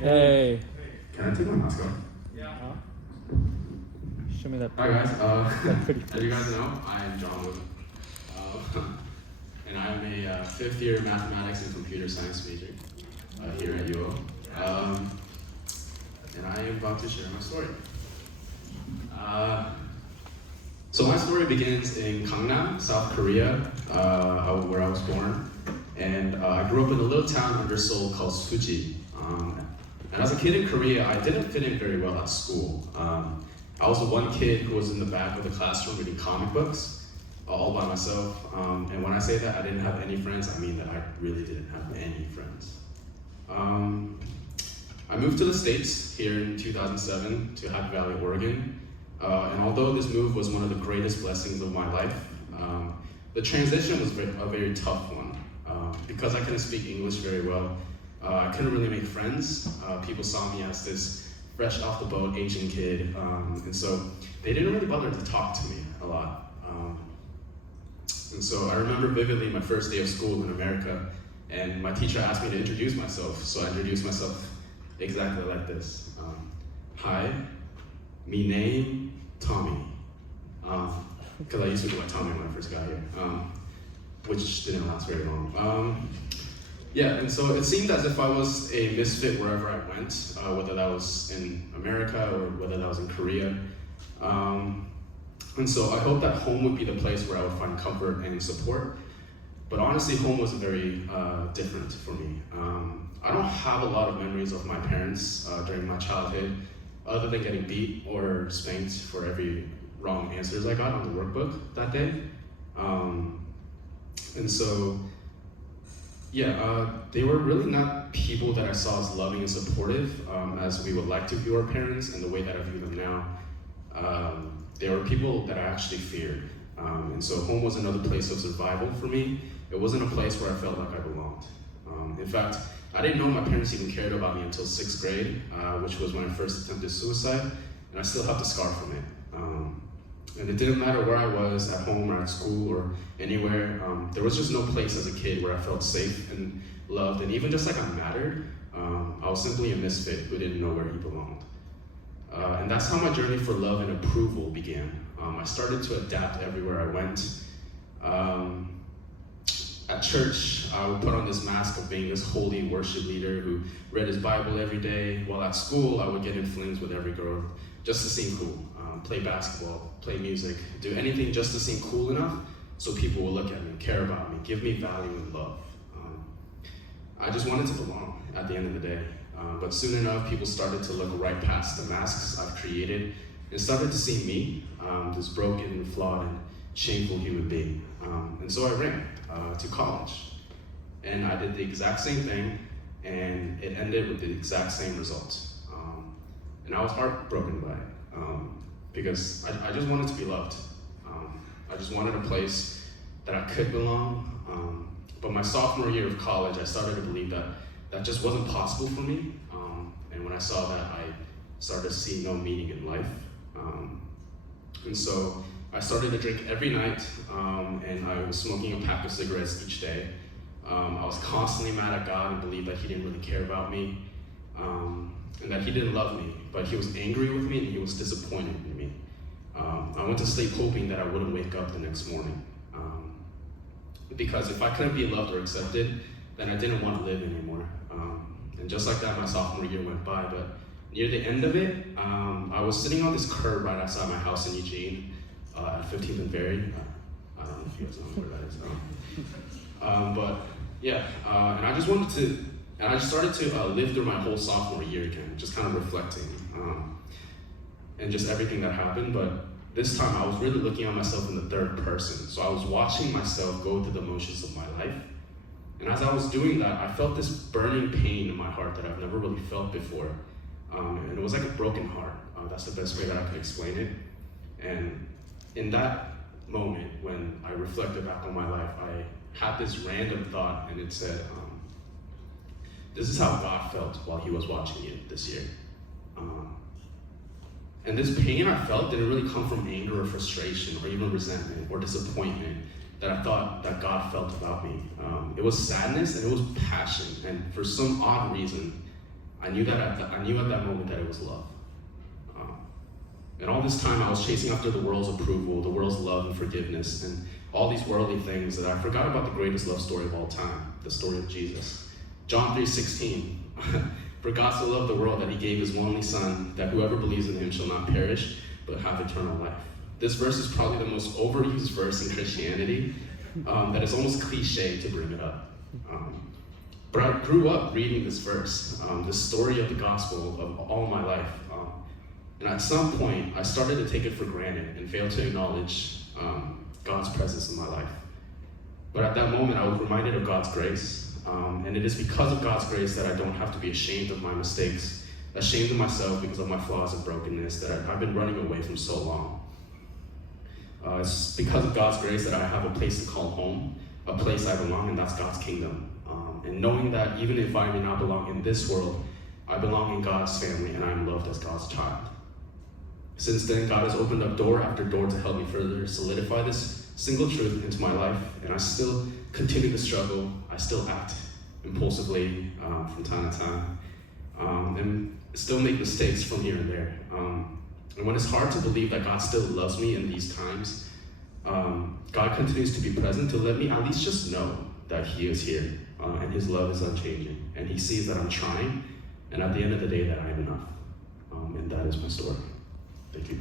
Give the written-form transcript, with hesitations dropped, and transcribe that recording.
Hey. Can I take my mask off? Show me that. Hi guys. pretty As you guys know, I am John Wood, and I am a fifth year mathematics and computer science major here at UO. And I am about to share my story. So my story begins in Gangnam, South Korea, where I was born. And I grew up in a little town under Seoul called Suji. And as a kid in Korea, I didn't fit in very well at school. I was the one kid who was in the back of the classroom reading comic books, all by myself. And when I say that I didn't have any friends, I mean that I really didn't have any friends. I moved to the States here in 2007 to Happy Valley, Oregon. And although this move was one of the greatest blessings of my life, the transition was a very tough one. Because I couldn't speak English very well, I couldn't really make friends. People saw me as this fresh off the boat Asian kid, and so they didn't really bother to talk to me a lot. And so I remember vividly my first day of school in America, and my teacher asked me to introduce myself. So I introduced myself exactly like this. Hi, me name Tommy, because I used to go by Tommy when I first got here, which didn't last very long. Yeah, and so it seemed as if I was a misfit wherever I went, whether that was in America or whether that was in Korea. And so I hoped that home would be the place where I would find comfort and support. But honestly, home was very different for me. I don't have a lot of memories of my parents during my childhood, other than getting beat or spanked for every wrong answers I got on the workbook that day. And so, yeah, they were really not people that I saw as loving and supportive as we would like to view our parents and the way that I view them now. They were people that I actually feared. And so home was another place of survival for me. It wasn't a place where I felt like I belonged. In fact, I didn't know my parents even cared about me until 6th grade, which was when I first attempted suicide, and I still have the scar from it. And it didn't matter where I was, at home or at school or anywhere. There was just no place as a kid where I felt safe and loved, and even just like I mattered. I was simply a misfit who didn't know where he belonged. And that's how my journey for love and approval began. I started to adapt everywhere I went. At church, I would put on this mask of being this holy worship leader who read his Bible every day, while at school I would get in flings with every girl just to seem cool. Play basketball, play music, do anything just to seem cool enough so people will look at me, care about me, give me value and love. I just wanted to belong at the end of the day. But soon enough, people started to look right past the masks I've created and started to see me, this broken, flawed, and shameful human being. And so I ran to college. And I did the exact same thing, and it ended with the exact same results. And I was heartbroken by it. Because I just wanted to be loved. I just wanted a place that I could belong. But my sophomore year of college, I started to believe that that just wasn't possible for me. And when I saw that, I started to see no meaning in life. And so I started to drink every night, and I was smoking a pack of cigarettes each day. I was constantly mad at God and believed that He didn't really care about me. And that He didn't love me, but He was angry with me and He was disappointed in me. I went to sleep hoping that I wouldn't wake up the next morning. Because if I couldn't be loved or accepted, then I didn't want to live anymore. And just like that, my sophomore year went by, but near the end of it, I was sitting on this curb right outside my house in Eugene, at 15th and Berry. I don't know if you guys know where that is. But yeah, and I just wanted to, and I just started to live through my whole sophomore year again, just kind of reflecting, and just everything that happened. But this time I was really looking at myself in the third person. So I was watching myself go through the motions of my life. And as I was doing that, I felt this burning pain in my heart that I've never really felt before. And it was like a broken heart. That's the best way that I could explain it. And in that moment, when I reflected back on my life, I had this random thought, and it said, this is how God felt while He was watching you this year. And this pain I felt didn't really come from anger or frustration or even resentment or disappointment that I thought that God felt about me. It was sadness and it was passion. And for some odd reason, I knew at that moment that it was love. And all this time I was chasing after the world's approval, the world's love and forgiveness, and all these worldly things that I forgot about the greatest love story of all time, the story of Jesus. John 3:16, for God so loved the world that he gave his one only son, that whoever believes in him shall not perish, but have eternal life. This verse is probably the most overused verse in Christianity, that it's almost cliche to bring it up. But I grew up reading this verse, the story of the gospel of all my life. And at some point, I started to take it for granted and failed to acknowledge God's presence in my life. But at that moment, I was reminded of God's grace. And it is because of God's grace that I don't have to be ashamed of my mistakes, ashamed of myself because of my flaws and brokenness that I've been running away from so long. It's because of God's grace that I have a place to call home, a place I belong, and that's God's kingdom. And knowing that even if I may not belong in this world, I belong in God's family and I am loved as God's child. Since then, God has opened up door after door to help me further solidify this single truth into my life, and I still continue to struggle. I still act impulsively from time to time, and still make mistakes from here and there. And when it's hard to believe that God still loves me in these times, God continues to be present to let me at least just know that he is here, and his love is unchanging, and he sees that I'm trying, and at the end of the day that I am enough. And that is my story. Thank you.